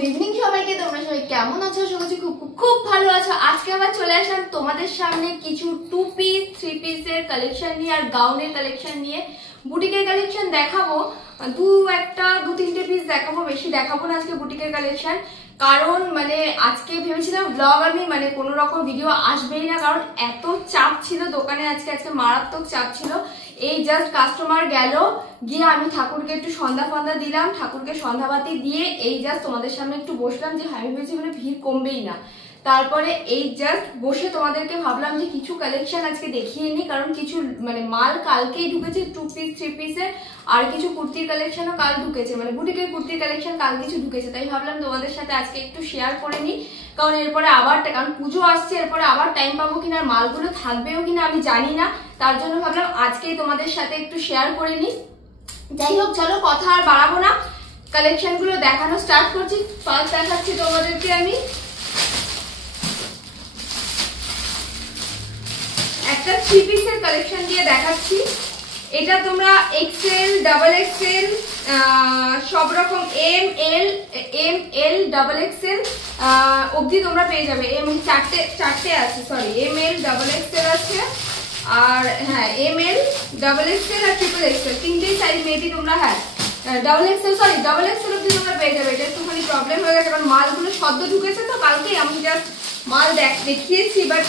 Good evening সবাইকে। তোমরা সবাই কেমন আছো? আশা করছি খুব খুব খুব ভালো আছো। আজকে আবার চলে আসলাম তোমাদের সামনে কিছু 2 পিস 3 পিসের কালেকশন নিয়ে আর গাউনের কালেকশন নিয়ে। বুটিকের কালেকশন দেখাবো, দু তিনটে পিস দেখাবো, বেশি দেখাবো না আজকে বুটিকের কালেকশন। কারণ মানে আজকে ভেবেছিলাম ব্লগ আমি মানে কোনো রকম ভিডিও আসবেই না, কারণ এত চাপ ছিল দোকানে। আজকে মারাত্মক চাপ ছিল। এই জাস্ট কাস্টমার গেল, গিয়ে আমি ঠাকুরকে একটু সন্ধ্যা ফন্দা দিলাম, ঠাকুরকে সন্ধ্যাবাতি দিয়ে এই জাস্ট তোমাদের সামনে একটু বসলাম, যে আমি ভেবেছি মানে ভিড় কমবেই না। তারপরে এই জাস্ট বসে তোমাদেরকে ভাবলাম যে কিছু কালেকশন আজকে দেখিয়ে নিই, কারণ কিছু মানে মাল কালকেই ঢুকেছে 2 পিস 3 পিসের, আর কিছু কুর্তির কালেকশনও কাল ঢুকেছে, মানে বুটিকের কুর্তির কালেকশন কাল কিছু ঢুকেছে। তাই ভাবলাম তোমাদের সাথে আজকে একটু শেয়ার করে নিই, কারণ এরপরে আবার কারণ পুজো আসছে, এরপরে আবার টাইম পাবো কিনা, মালগুলো থাকবেও কিনা আমি জানি না। তার জন্য ভাবলাম আজকেই তোমাদের সাথে একটু শেয়ার করে নিই। যাই হোক, চলো কথা আর বাড়াবো না, কালেকশন গুলো দেখানো স্টার্ট করছি। ফার্স্ট দেখাচ্ছি তোমাদেরকে আমি একটা 3 পিসের কালেকশন দিয়ে দেখাচ্ছি। এটা তোমরা এক্সেল, ডাবল এক্সেল, সব রকম এম এল ডাবল এক্সেল অবধি তোমরা পেয়ে যাবে। চারটে আছে, sorry M L double XL আছে, আর হ্যাঁ এম এল ডাবল এক্সেল আর ট্রিপল এক্সেল তিনটেই সাইজ মেবি তোমরা, হ্যাঁ ডাবল এক্সেল অবধি তোমরা পেয়ে যাবে। এটা একটুখানি প্রবলেম হয়ে গেছে, কারণ মালগুলো সদ্য ঢুকেছে তো কালকেই আমি জাস্ট মাল দেখিয়েছি, বাট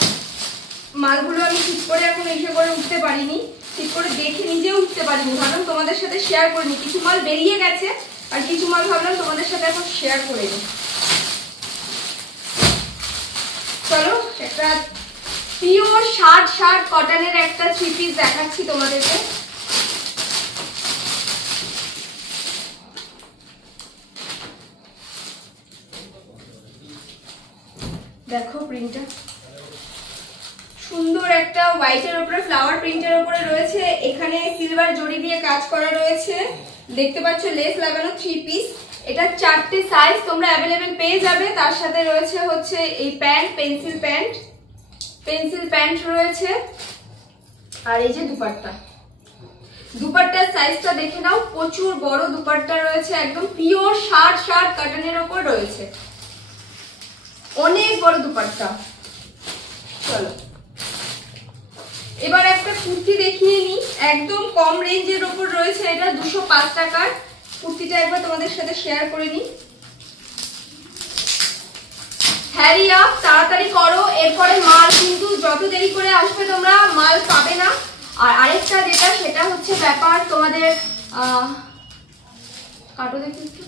মালগুলো আমি ঠিক করে এখন এসে করে উঠতে পারিনি, ঠিক করে দেখে নিজেও উঠতে পারিনি। ভাবলাম তোমাদের সাথে শেয়ার করিনি, কিছু মাল বেরিয়ে গেছে আর কিছু মাল ভাবলাম তোমাদের সাথে এখন শেয়ার করে নিই। চলো, একটা পিওর শার্ট কটনের একটা 3 পিস দেখাচ্ছি তোমাদেরকে। দেখো প্রিন্টটা সুন্দর, একটা হোয়াইটের উপরে ফ্লাওয়ার প্রিন্টের উপরে রয়েছে, এখানে সিলভার জড়ি দিয়ে কাজ করা রয়েছে, দেখতে পাচ্ছ লেস লাগানো 3 পিস। এটা 4টে সাইজ তোমরা অ্যাভেলেবেল পেয়ে যাবে। তার সাথে রয়েছে হচ্ছে এই প্যান্ট, পেন্সিল প্যান্ট রয়েছে, আর এই যে দুপাট্টার সাইজটা দেখে নাও, প্রচুর বড় দুপাট্টা রয়েছে, একদম পিওর শার্ট কটনের উপর রয়েছে, অনেক বড় দুপাট্টা। চলো এবার একটা কুর্তি দেখিয়ে নি, একদম কম রেঞ্জের উপর রয়েছে, এটা 205 টাকার। কুর্তিটা একবার তোমাদের সাথে শেয়ার করে নি। হ্যারি আপ, তাড়াতাড়ি করো, এরপরে মাল কিন্তু যত দেরি করে আসবে তোমরা মাল পাবে না। আর আরেকটা যেটা, সেটা হচ্ছে ব্যাপার তোমাদের কাটো দেখি একটু,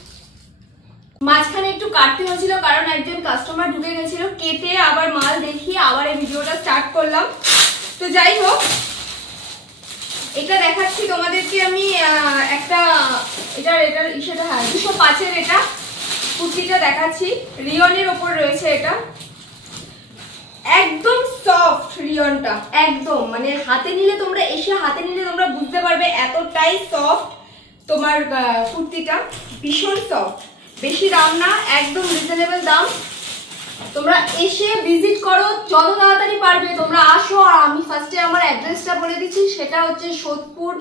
মাঝখানে একটু কাটতে হয়েছিল, কারণ একজন কাস্টমার ঢুকে গেছিল, কেটে আবার মাল দেখিয়ে আবার এই ভিডিওটা স্টার্ট করলাম। তো যাই হোক, এটা দেখাচ্ছি তোমাদেরকে আমি একটা, এটার ইসেটা, হ্যাঁ 205-এর এটা কুর্তিটা দেখাচ্ছি, রিয়নের ওপর রয়েছে। এটা একদম সফট রিয়নটা, একদম মানে হাতে নিলে তোমরা বুঝতে পারবে এতটাই সফট তোমার কুর্তিটা, ভীষণ সফট। বেশি দাম না, একদম রিজনেবল দাম। তোমরা এসে ভিজিট করো যত তাড়াতাড়ি পারবে, তোমরা আসো। আর আমি ফার্স্টে আমার অ্যাড্রেসটা বলে দিচ্ছি, সেটা হচ্ছে সোদপুর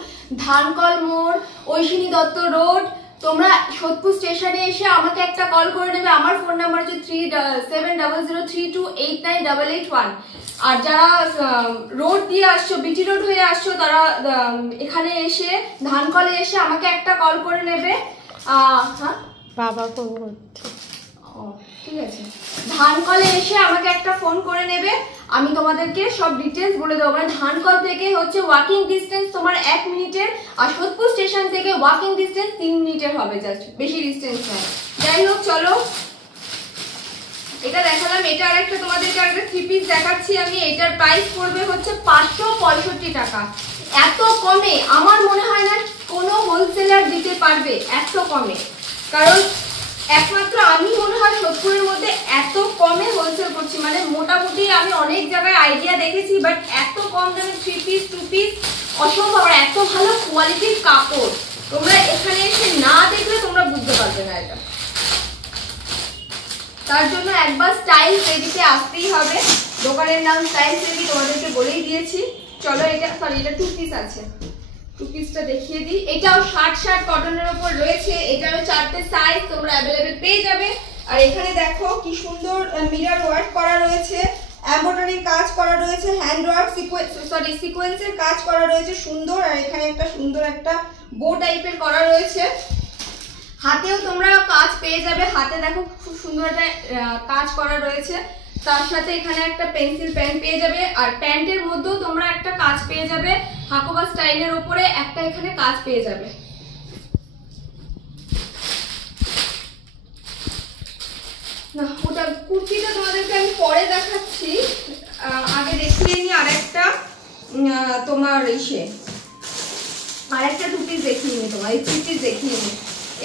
ধানকল মোড়, ঐশিনী দত্ত রোড। তোমরা সোদপুর স্টেশনে এসে আমাকে একটা কল করে নেবে, আমার ফোন নাম্বার হচ্ছে 370032898881। আর যারা রোড দিয়ে আসছো, বিটি রোড হয়ে আসছো, তারা এখানে এসে ধানকলে এসে আমাকে একটা কল করে নেবে। হ্যাঁ বাবা ফোন করছে, ঠিক আছে, ধানকলে এসে আমাকে একটা ফোন করে নেবে, আমি তোমাদেরকে সব ডিটেলস বলে দেবো। মানে ধানকল থেকে হচ্ছে ওয়াকিং ডিস্টেন্স তোমার 1 মিনিটের, আর সোদপুর স্টেশন থেকে ওয়াকিং ডিস্টেন্স 3 মিনিটের হবে, জাস্ট বেশি ডিস্টেন্স নয়। যাই হোক, চলো এটা দেখালাম। এটা আরেকটা তোমাদেরকে আরেকটা 3 পিস দেখাচ্ছি আমি। এটার প্রাইস পড়বে হচ্ছে 565 টাকা। এত কমে আমার মনে হয় না কোনো হোলসেলার দিতে পারবে, এত কমে, কারণ একমাত্র আমি মনে হয় সোদপুরের মধ্যে এত কমে হোলসেল করছি। মানে মোটামুটি আমি অনেক জায়গায় আইডিয়া দেখেছি, বাট এত কম দামে 3 পিস 2 পিস অসম্ভব। আর এত ভালো কোয়ালিটির কাপড়, তোমরা এখানে এসে না দেখলে তোমরা বুঝতে পারবে না এটা। তার জন্য একবার স্টাইল রেডিতে আসতেই হবে, দোকানের নাম স্টাইল রেডি, তোমাদেরকে বলেই দিয়েছি। চলো এটা, সরি এটা 2 পিস আছে, 2 পিসটা দেখিয়ে দিই। এটাও শার্ট কটনের উপর রয়েছে, এটারও 4টে সাইজ তোমরা अवेलेबल পেয়ে যাবে। আর এখানে দেখো কি সুন্দর মিরর ওয়ার্ক করা রয়েছে, এমব্রয়ডারির কাজ করা রয়েছে, হ্যান্ড ওয়ার্ক সিকোয়েন্সের কাজ করা রয়েছে সুন্দর। আর এখানে একটা সুন্দর একটা বো টাইপের করা রয়েছে। হাতেও তোমরা কাজ পেয়ে যাবে, হাতে দেখো খুব সুন্দর একটা কাজ করা রয়েছে। তার সাথে এখানে একটা পেন্সিল প্যান্ট পেয়ে যাবে, আর প্যান্টের মধ্যেও তোমরা একটা কাজ পেয়ে যাবে হাকোবা স্টাইলের উপরে একটা এখানে কাজ পেয়ে যাবে। না ওটা কুর্তিটা তোমাদেরকে আমি পরে দেখাচ্ছি, আগে দেখিয়ে নিই আরেকটা তোমার আরেকটা টু পিস দেখিয়ে নিই, তোমার এই থ্রি পিস দেখিয়ে নিই।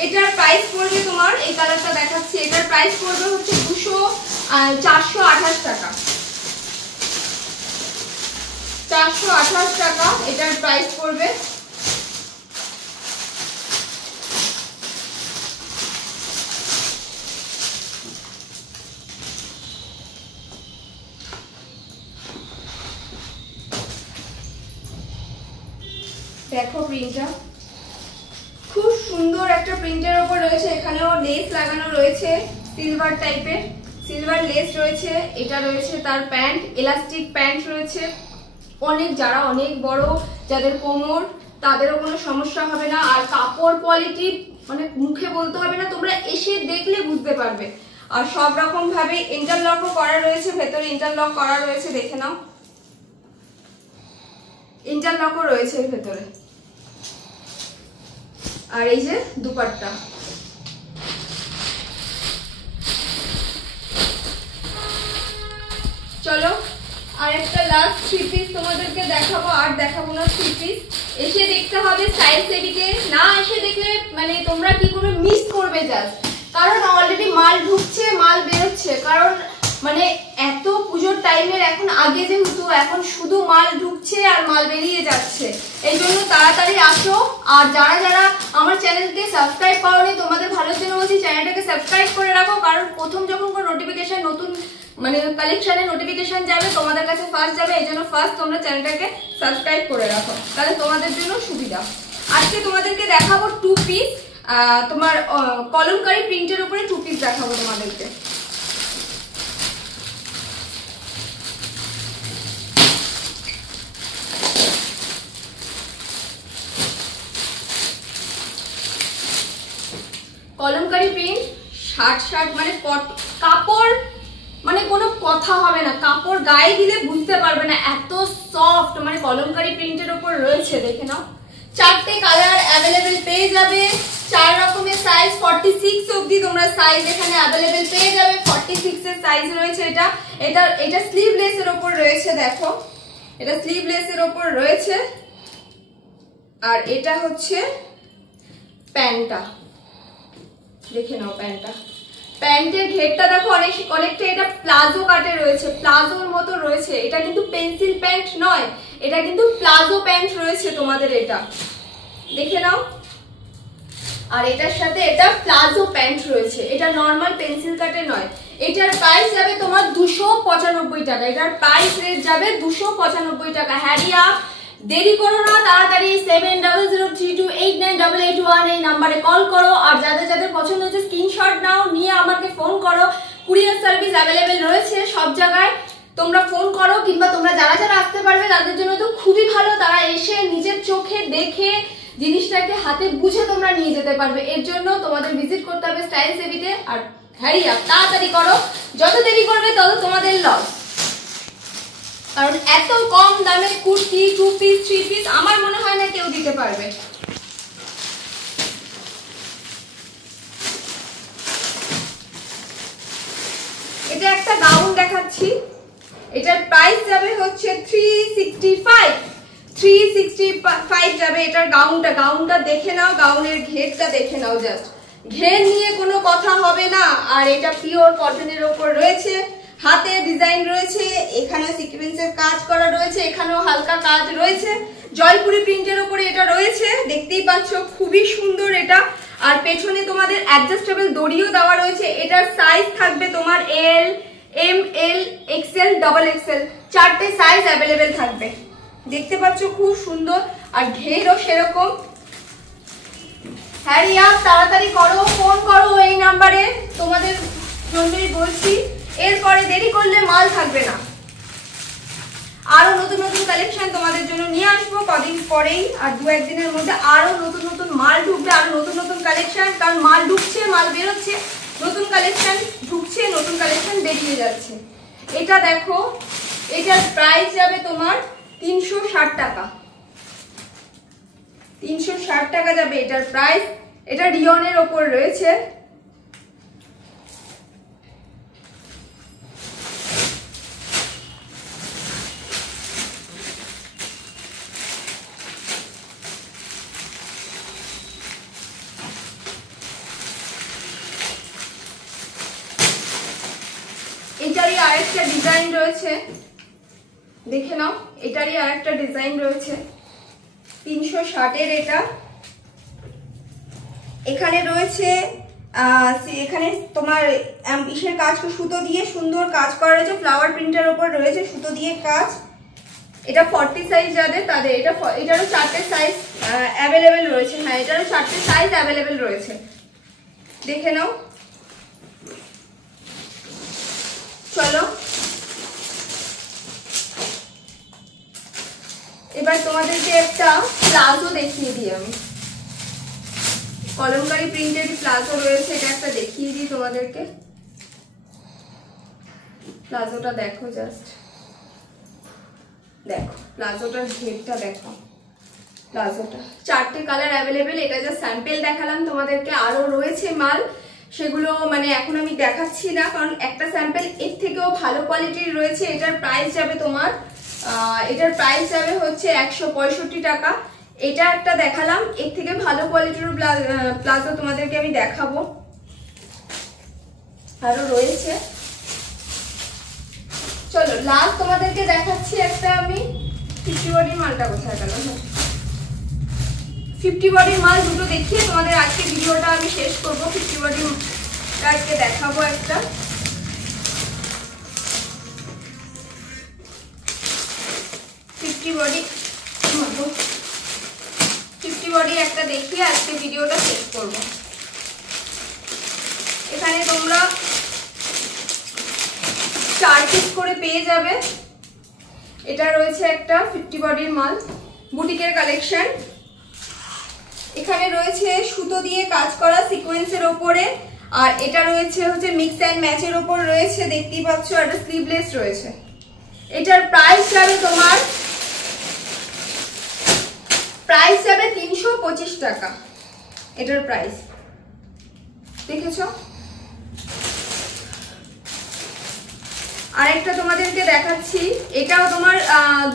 এটার প্রাইস পড়বে তোমার, এই কালারটা দেখাচ্ছি, এটার প্রাইস পড়বে হচ্ছে 428 টাকা। 428 টাকা এটার প্রাইস পড়বে। দেখো প্রিন্টটা খুব সুন্দর একটা প্রিন্টের উপর রয়েছে, এখানেও লেস লাগানো রয়েছে সিলভার টাইপের, সিলভার লেস রয়েছে। এটা রয়েছে তার প্যান্ট, এলাস্টিক প্যান্ট রয়েছে। যারা অনেক বড়, যাদের কোমর, তাদেরও কোনো সমস্যা হবে না। আর কাপড় কোয়ালিটি মানে মুখে বলতে হবে না, তোমরা এসে দেখলে বুঝতে পারবে। আর সব রকম ভাবে ইন্টারলকও করা রয়েছে, ভেতরে ইন্টারলক করা রয়েছে, দেখে নাও ইন্টারলকও রয়েছে ভেতরে। আর এই যে দুপাট্টা, চলো আরেকটা লাস্ট থ্রি পিস তোমাদেরকে দেখাবো, আর দেখাবো না থ্রি পিস। এসে দেখতে হবে স্টাইল সেবিতে, না এসে দেখলে মানে তোমরা কি করে মিস করবে জাস্ট, কারণ অলরেডি মাল ঢুকছে, মাল বেরোচ্ছে। কারণ মানে এত পুজোর টাইমের এখন আগে যেহেতু এখন শুধু মাল ঢুকছে আর মাল বেরিয়ে যাচ্ছে, এই জন্য তাড়াতাড়ি আসো। আর যারা যারা আমার চ্যানেলকে সাবস্ক্রাইব করোনি, তোমাদের ভালোর জন্য বলছি চ্যানেলটাকে সাবস্ক্রাইব করে রাখো, কারণ প্রথম যখন কোনো নোটিফিকেশন নতুন মানে কালেকশনের নোটিফিকেশন যাবে তোমাদের কাছে ফার্স্ট যাবে, এই জন্য ফার্স্ট তোমরা চ্যানেলটাকে সাবস্ক্রাইব করে রাখো, তাহলে তোমাদের জন্য সুবিধা। আজকে তোমাদেরকে দেখাবো টু পিস, তোমার কলমকারী প্রিন্টের উপরে টু পিস দেখাবো তোমাদেরকে। কলমকারী প্রিন্ট, শার্ট মানে কাপড় মানে কোনো কথা হবে না, কাপড় গায়ে দিলে বুঝতে পারবে না, এত সফট মানে কলমকারী প্রিন্টের উপর রয়েছে। দেখে নাও, 4টে কালার অ্যাভেলেবেল পেয়ে যাবে, 4 রকমের সাইজ, 46 অবধি তোমরা সাইজ এখানে অ্যাভেলেবেল পেয়ে যাবে। 46 এর সাইজ রয়েছে। এটা স্লিভলেস এর উপর রয়েছে, দেখো এটা স্লিভলেস এর উপর রয়েছে। আর এটা হচ্ছে প্যান্টটা, দেখে নাও প্যান্টের ঘেরটা দেখো অনেকটা এটা প্লাজো কাটে রয়েছে, প্লাজোর মতো রয়েছে। এটা কিন্তু পেন্সিল প্যান্ট নয়, এটা কিন্তু প্লাজো প্যান্ট রয়েছে তোমাদের, এটা দেখে নাও। আর এটার সাথে এটা প্লাজো প্যান্ট রয়েছে, এটা নর্মাল পেন্সিল কাটে নয়। এটার প্রাইস যাবে তোমার 295 টাকা, এটার প্রাইস রেট যাবে 295 টাকা। হ্যারিয়া দেরি করো না, তাড়াতাড়ি 7003289881 এই নাম্বারে কল করো। আর যাদের যাদের পছন্দ হচ্ছে স্ক্রিনশট নাও, নিয়ে আমাকে ফোন করো। কুরিয়ার সার্ভিস অ্যাভেলেবেল রয়েছে সব জায়গায়, তোমরা ফোন করো। কিংবা তোমরা যারা যারা আসতে পারবে তাদের জন্য তো খুবই ভালো, তারা এসে নিজের চোখে দেখে জিনিসটাকে হাতে বুঝে তোমরা নিয়ে যেতে পারবে। এর জন্য তোমাদের ভিজিট করতে হবে স্টাইল সেবিতে। আর হ্যারিয়া তাড়াতাড়ি করো, যত দেরি করবে তত তোমাদের লস, কারণ এত কম দামে kurti, two piece, three piece আমার মনে হয় না কেউ দিতে পারবে। এটা একটা গাউন দেখাচ্ছি, এটার প্রাইস যাবে হচ্ছে 365 যাবে এটার গাউনটা দেখে নাও, গাউনের ঘেরটা দেখে নাও, জাস্ট ঘের নিয়ে কোনো কথা হবে না। আর এটা পিওর কটনের ওপর রয়েছে, হাতে ডিজাইন রয়েছে, এখানেও সিকোয়েন্সের কাজ করা রয়েছে, এখানেও হালকা কাজ রয়েছে, জয়পুরি প্রিন্টের উপরে এটা রয়েছে, দেখতেই পাচ্ছ খুবই সুন্দর এটা। আর পেছনে তোমাদের অ্যাডজাস্টেবল দড়িও দেওয়া রয়েছে। এটার সাইজ থাকবে তোমার L, M, L, XL, double XL, 4টে সাইজ অ্যাভেলেবেল থাকবে। দেখতে পাচ্ছ খুব সুন্দর, আর ঘেরও সেরকম। হ্যারিয়া তাড়াতাড়ি করো, ফোন করো এই নাম্বারে, তোমাদের জন্যই বলছি, এরপরে দেরি করলে মাল থাকবে না। আরো নতুন নতুন কালেকশন তোমাদের জন্য নিয়ে আসবো কদিন পরেই, আর 2-1 দিনের মধ্যে আরো নতুন নতুন মাল ঢুকবে, আরো নতুন নতুন কালেকশন। কারণ মাল ঢুকছে, মাল বেরোচ্ছে, নতুন কালেকশন ঢুকছে, নতুন কালেকশন বেরিয়ে যাচ্ছে। এটা দেখো, এটার প্রাইস যাবে তোমার 360 টাকা। 360 টাকা যাবে এটার প্রাইস। এটা রিয়নের ওপর রয়েছে। এটারই আরেকটা ডিজাইন রয়েছে, দেখে নাও। এটারই আরেকটা ডিজাইন রয়েছে 360 এর। এটা এখানে রয়েছে, এখানে তোমার ইসের কাজ, সুতো দিয়ে সুন্দর কাজ করা রয়েছে, ফ্লাওয়ার প্রিন্টের ওপর রয়েছে সুতো দিয়ে কাজ। এটা 40 সাইজ যাদের, তাদের এটারও 4টে সাইজ অ্যাভেলেবেল রয়েছে। হ্যাঁ, এটারও 4টে সাইজ অ্যাভেলেবেল রয়েছে, দেখে নাও। চলো এবার তোমাদেরকে একটা প্লাজো দেখিয়ে দিই আমি। কলমকারী প্রিন্টের প্লাজো রয়েছে, এটা একটা দেখিয়ে দিই তোমাদেরকে। প্লাজোটা দেখো, জাস্ট দেখো প্লাজোটার ঘেরটা দেখো। প্লাজোটা 4টে কালার অ্যাভেলেবেল। এটা যা স্যাম্পেল দেখালাম তোমাদেরকে, আরো রয়েছে মাল, সেগুলো মানে এখন আমি দেখাচ্ছি না, কারণ একটা স্যাম্পেল এর থেকেও ভালো কোয়ালিটির রয়েছে। এটার প্রাইস যাবে তোমার, এটার প্রাইস যাবে হচ্ছে 165 টাকা। এটা একটা দেখালাম, এর থেকে ভালো কোয়ালিটির প্লাজো তোমাদেরকে আমি দেখাবো, আরো রয়েছে। চলো লাস্ট তোমাদেরকে দেখাচ্ছি একটা আমি 50 বডির মালটা কোথায় গেল। 50 বডির মাল দুটো দেখিয়ে তোমাদের আজকে ভিডিওটা আমি শেষ করবো। 50 বডির আজকে দেখাবো একটা। ফিফটি বডি একটা দেখিয়ে আজকে ভিডিওটা শেষ করবো। এখানে তোমরা 4 পিস করে পেয়ে যাবে। এটা রয়েছে একটা 50 বডির মাল, বুটিকের কালেকশন। এখানে রয়েছে সুতো দিয়ে কাজ করা সিকোয়েন্সের ওপরে, আর এটা রয়েছে হচ্ছে মিক্স অ্যান্ড ম্যাচের ওপর রয়েছে, দেখতেই পাচ্ছ। একটা স্লিভলেস রয়েছে। এটার প্রাইস যাবে তোমার, প্রাইস যাবে 325 টাকা। এটার প্রাইস দেখেছো। আরেকটা তোমাদেরকে দেখাচ্ছি, এটাও তোমার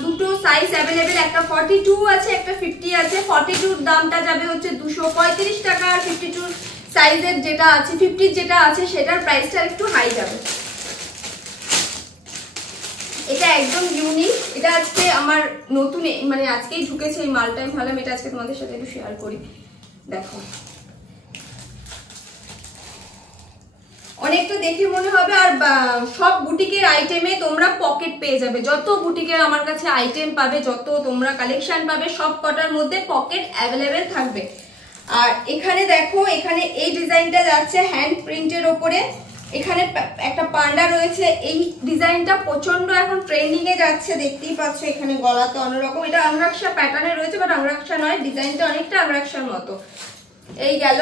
দুটো সাইজ অ্যাভেলেবেল, একটা 42 আছে, একটা 50 আছে। 42 দামটা যাবে হচ্ছে 235 টাকা, আর 52 সাইজের যেটা আছে, 50 যেটা আছে সেটার প্রাইসটা একটু হাই যাবে। এটা একদম ইউনিক। এটা আজকে আমার নতুন, মানে আজকেই ঢুকেছে এই মালটা, আমি ভাবলাম এটা আজকে তোমাদের সাথে একটু শেয়ার করি। দেখো অনেকটা দেখে মনে হবে, আর সব বুটিকের আইটেমে তোমরা পকেট পেয়ে যাবে। যত বুটিকের আমার কাছে আইটেম পাবে, যত তোমরা কালেকশন পাবে, সব কটার মধ্যে পকেট অ্যাভেলেবেল থাকবে। আর এখানে দেখো, এখানে এই ডিজাইনটা যাচ্ছে হ্যান্ড প্রিন্টের ওপরে। এখানে একটা পান্ডা রয়েছে, এই ডিজাইনটা প্রচন্ড এখন ট্রেন্ডিং এ যাচ্ছে, দেখতেই পাচ্ছ। এখানে গলাতে অন্যরকম, এটা আংরাক্সা প্যাটার্নে রয়েছে, বাট আংরাক্সা নয়, ডিজাইনটা অনেকটা আংরাক্সার মতো। এই গেল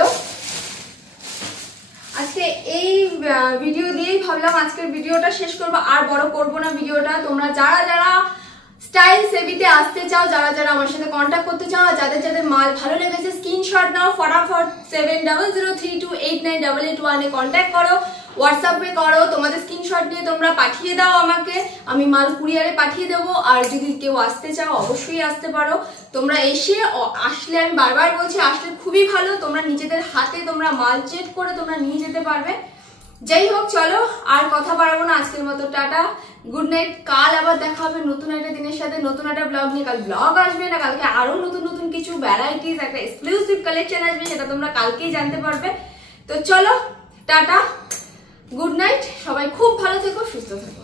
আজকে এই ভিডিও দিয়েই ভাবলাম আজকের ভিডিওটা শেষ করবো, আর বড় করবো না ভিডিওটা। তোমরা যারা যারা স্টাইল সেভিতে আসতে চাও, যারা যারা আমার সাথে কন্ট্যাক্ট করতে চাও, যাদের যাদের মাল ভালো লেগেছে স্ক্রিনশট নাও, ফটাফট 7003289881 এ কন্ট্যাক্ট করো, হোয়াটসঅ্যাপে করো। তোমাদের স্ক্রিনশট নিয়ে তোমরা পাঠিয়ে দাও আমাকে, আমি মাল কুরিয়ারে পাঠিয়ে দেবো। আর যদি কেউ আসতে চাও অবশ্যই আসতে পারো। তোমরা আসলে আমি বারবার বলছি, আসলে খুবই ভালো। তোমরা নিজেদের হাতে তোমরা মাল চেক করে তোমরা নিয়ে যেতে পারবে। যাই হোক, চলো আর কথা বাড়াবো না, আজকের মতো টাটা, গুড নাইট। কাল আবার দেখা হবে নতুন একটা দিনের সাথে, নতুন একটা ব্লগ নিয়ে। কাল ব্লগ আসবে না, কালকে আরো নতুন নতুন কিছু ভ্যারাইটিস, একটা এক্সক্লুসিভ কালেকশন আসবে, সেটা তোমরা কালকেই জানতে পারবে। তো চলো টাটা, গুড নাইট, সবাই খুব ভালো থেকো, সুস্থ থেকো।